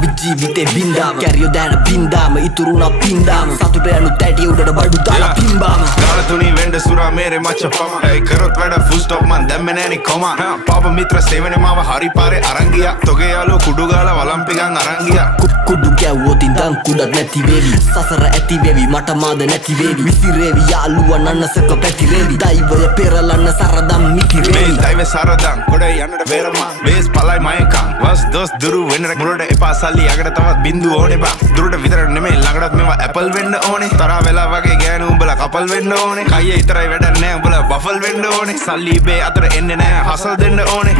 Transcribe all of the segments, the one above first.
අපි ජීවිතේ බින්දාම කැරියෝ දැන බින්දාම ඉතුරුනා පින්දාම සතුට යනු තැටි උඩට බඩු දාලා පිම්බාම ගාල තුනී වෙන්ඩ සුරා මේරේ මච්ච පම ඇයි කරොත් වැඩ ෆුල් ස්ටොප් මන් දැම්මේ නෑනි කොම පාප මිත්‍ර සේවනේ මාව හරි පාරේ අරන් ගියා තොගේ යාළුවෝ කුඩු ගාලා වලම්පිකන් අරන් ගියා කුඩු ගැව්වොත් ඉඳන් කුඩක් නැති වේවි සසර ඇති වේවි මට මාද නැති වේවි විසිරේවි යාළුවා නන්නසක පැතිරේවි දෛවය පෙරලන්න සරදම් මිකිරේවි මේ දෛවය සරදම් ගොඩේ යන්නට බේරමා වේස් පලයි මයකම් වස් දොස් දුරු වෙන්න මුලට එපා සල්ලි යකට තවත් බින්දුව ඕනේ බා දුරට විතර නෙමෙයි ළඟටත් මේවා ඇපල් වෙන්න ඕනේ තරහ වෙලා වගේ ගෑනු උඹලා කපල් වෙන්න ඕනේ කයියේ ඉතරයි වැඩක් නෑ උඹලා බෆල් වෙන්න ඕනේ සල්ලි ඉබේ අතර එන්නේ නෑ හසල් දෙන්න ඕනේ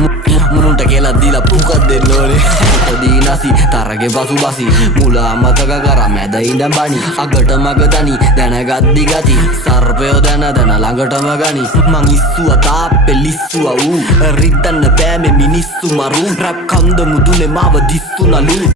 මුනුන්ට කියලා දීලා පුකක් දෙන්න ඕනේ දීනසි තරගේ පසුබසි මුලා මතක කරා මැද ඉඳන් බණි අගට මග දනි දැනගත් දිගති සර්පයෝ දැන ළඟටම ගනි මං ඉස්සුවා තාප්පේ ලිස්සුවා ඌ රිද්දන්න බෑ මේ මිනිස්සු මරු රැප් කන්ද මුදුනේ මාව දිස්සුනලු